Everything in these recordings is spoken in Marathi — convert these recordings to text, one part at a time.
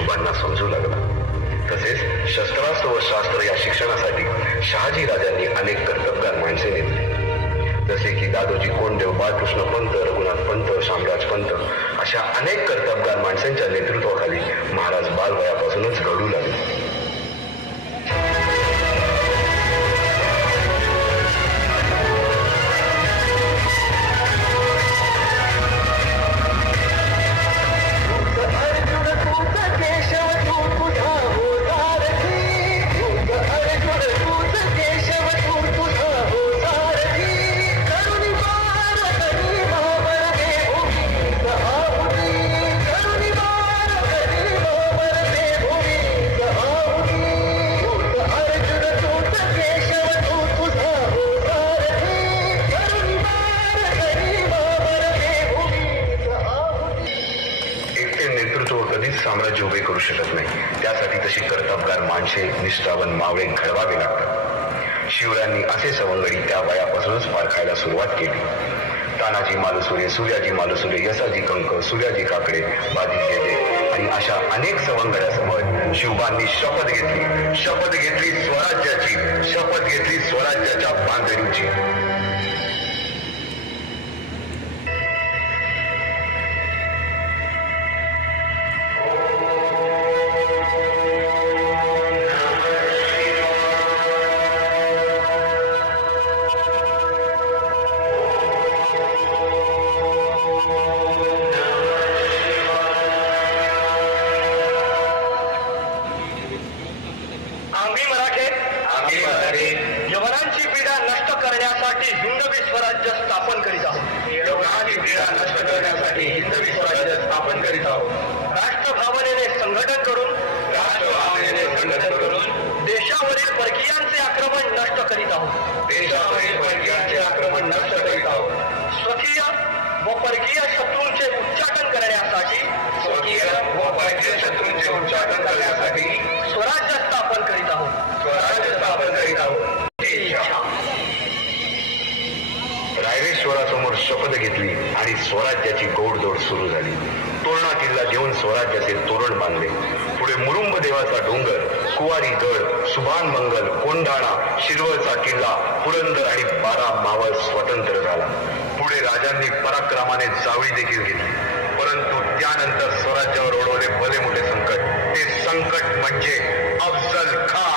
शिवबांना समजू लागला. तसेच शस्त्रास्त्र व शास्त्र या शिक्षणासाठी शहाजी राजांनी अनेक कर्तबगार माणसे नेमली. जसे की दादोजी कोंडदेव, बाळकृष्ण पंत, रघुनाथ पंत, शामराज पंत अशा अनेक कर्तबगार माणसांच्या नेतृत्वाखाली महाराज बालवयापासूनच घडू लागले. साम्राज्य उभे करू शकत नाही. त्यासाठी तशी कर्तबगार माणसे, निष्ठावन मावळे घडवावे लागतात. शिवरायांनी असे सवंगडी त्या वयापासूनच पारखायला सुरुवात केली. तानाजी मालुसरे, सूर्याजी मालुसरे, यसाजी कंक, सूर्याजी काकडे, बाजी जेजे आणि अशा अनेक सवंगड्यासमोर शिवबांनी शपथ घेतली स्वराज्याची, शपथ घेतली स्वराज्याच्या बांधणीची. यवनांची पीडा नष्ट करण्यासाठी हिंदवी स्वराज्य स्थापन करीत आहोत. यवनांची पीडा नष्ट करण्यासाठी हिंदवी स्वराज्य स्थापन करीत आहोत. राष्ट्रभावनेने संघटन करून देशावरील परकीयांचे आक्रमण नष्ट करीत आहोत. देशावरील परकीयांचे आक्रमण नष्ट करीत आहोत. स्वकीय व परकीय शत्रूंचे उच्चाटन करण्यासाठी स्वराज्य स्थापन करीत आहोत. रायरेश्वरासमोर शपथ घेतली आणि स्वराज्याची गोडदोड सुरू झाली. तोरणा किल्ला घेऊन स्वराज्याचे तोरण बांधले. पुढे मुरुंब देवाचा डोंगर, कुवारी गड, सुभान मंगल, कोंढाणा, शिरवळचा किल्ला, पुरंदर आणि 12 मावळ स्वतंत्र झाला. पुढे राजांनी पराक्रमाने जावळी देखील घेतली. परंतु त्यानंतर स्वराज्यावर ओढवले भले मोठे संकट. ते संकट म्हणजे अफजल खान.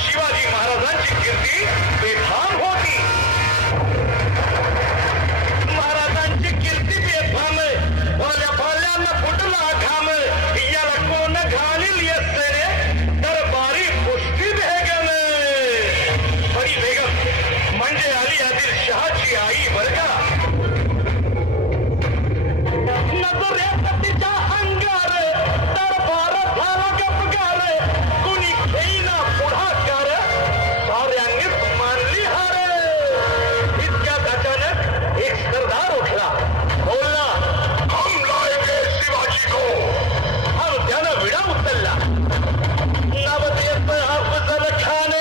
शिवाजी महाराजांची कीर्ती बेफाम होती. महाराजांची कीर्ती बेफाम, भल्या भल्यांना फुटला घाम. याला कोण घालील येसेने दरबारी पुष्टी बेगम. बडी बेगम म्हणजे अली आदिलशहाची आई बर का. नजरेत तिच्या अंगार दरबार झाला गपगार. कुणी घेईना पुढाकार, साऱ्यांनीच मानली हार. इतक्यात अचानक एक सरदार उठला, बोलला, हम लाएंगे शिवाजी को. आणि त्यानं विडा उचलला. नवतेच अफजल खान,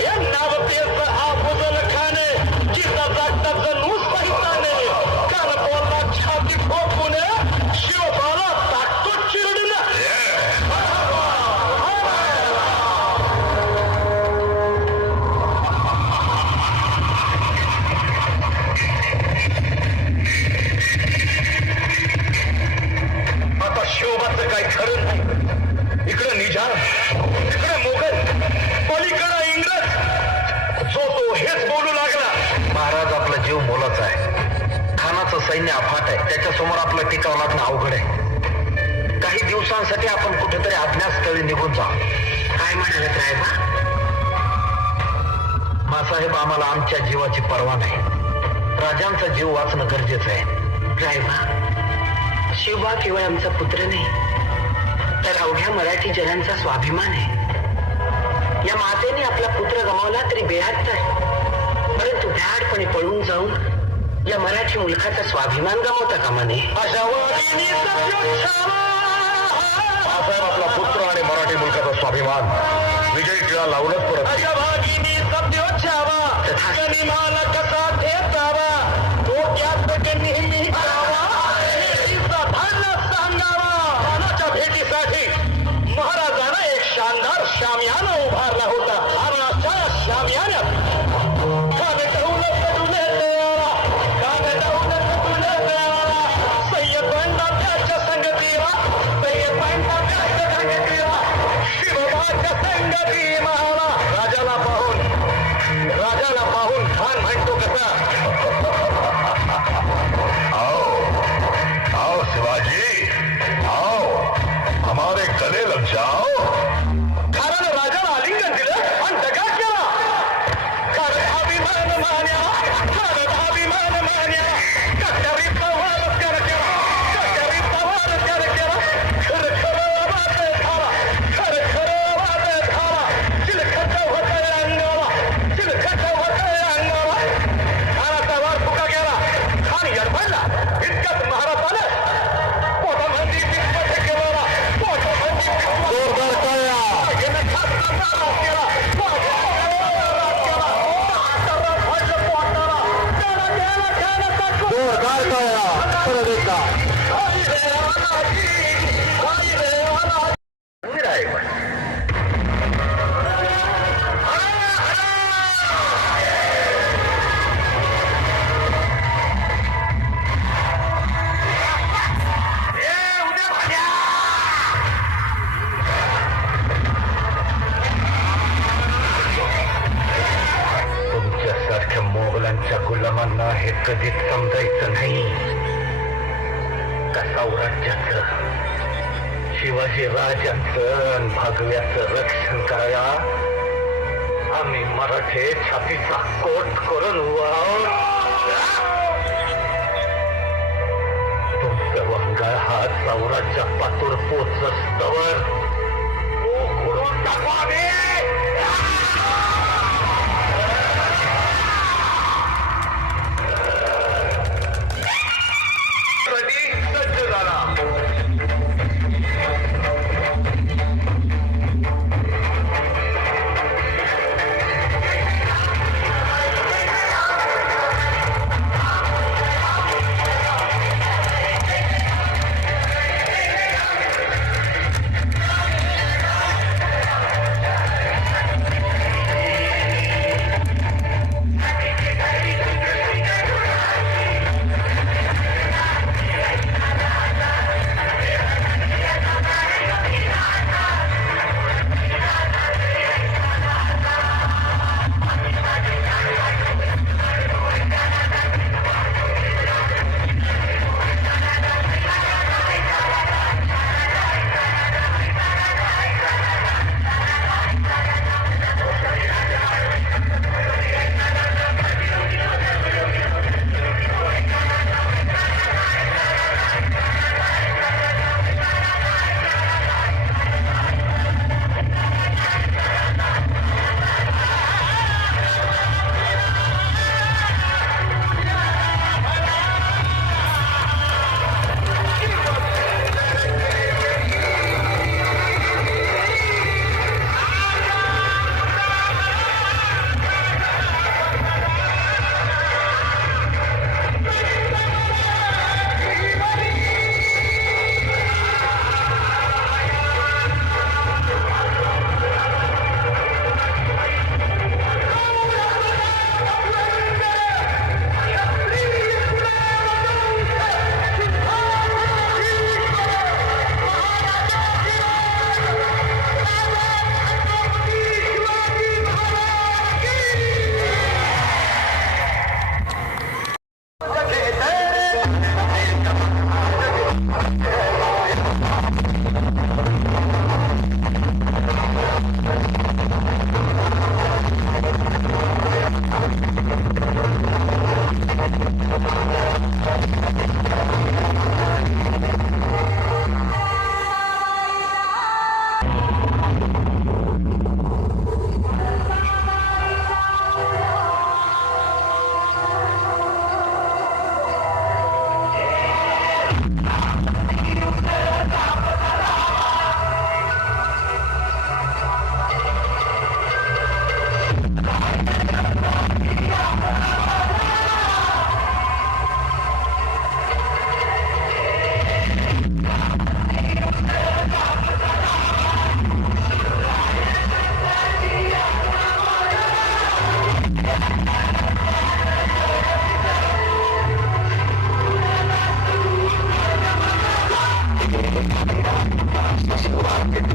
या नवतेच अफजल खान, जिचा जागता जणू सहिताने. काल बोलला छाती ठोकून, शिवबाला टाकतो चिरडून. आता शिवबाचं काही खरं नाही. इकडं निजाम, तिकडे मोगल, पलीकडं इंग्रज. जो तो हेच बोलू लागला. महाराज, आपला जीव मोलाचा आहे. खानाचं सैन्य अफाट आहे. त्याच्यासमोर आपलं टिकावं लागणं अवघड आहे. काही दिवसांसाठी आपण कुठेतरी अज्ञातस्थळी निघून जाऊ. काय म्हणालात रायबा? मासाहेब, आम्हाला आमच्या जीवाची पर्वा नाही. राजांचा जीव वाचणं गरजेचं आहे. रायबा, शिवबा केवळ आमचा पुत्र नाही, तर अवघ्या मराठी जनांचा स्वाभिमान आहे. या मातेने आपला पुत्र गमावला तरी बेहत्तर, परंतु भ्याडपणे पळून जाऊन या मराठी मुलखाचा स्वाभिमान गमावता कामा नये. बाळासाहेब आपला पुत्र आणि मराठी मुलकाचा स्वाभिमान विजयी टिळा लावूनच परत भेटीसाठी महाराजांना एक शानदार शामियाना उभारला होता. आणि अशा शामियान्यात राजाला पाहून खान म्हणतो कसा, आओ शिवाजी, आओ हमारे गले लग जाओ. खानानं राजाला आलिंगन दिलं आणि दगाच केला. अभिमान मान्या, अभिमान मान्या, कटरीचा वाद त्यानं केला, कटरीचा वाद त्यानं केला. खरं खरं वाद झाला, खरं खरं वाद झाला. चिलखत होतंय अंगाला, चिलखत होतंय अंगाला. खानाचा वार फुका गेला, खान यडफडला. इतक्यात महाराजानं पोटामध्ये बिस्कट केला, पोटामध्ये जोरदार टाळ्या. यानं खासचा नाराज केला, जोरदार टाळ्या. परत एकदा तुमच्यासारख्या मोगलांच्या गुलामांना हे कधीच समजायचं नाही का साम्राज्याचं, शिवाजी राजांचं, भगव्याचं रक्षण कराया आम्ही मराठे छातीचा कोट करून तुमचं वंगाळ हा साम्राज्या पातूर पोचस्तवर उघडून दाखवावे. सज्ज झाला. हा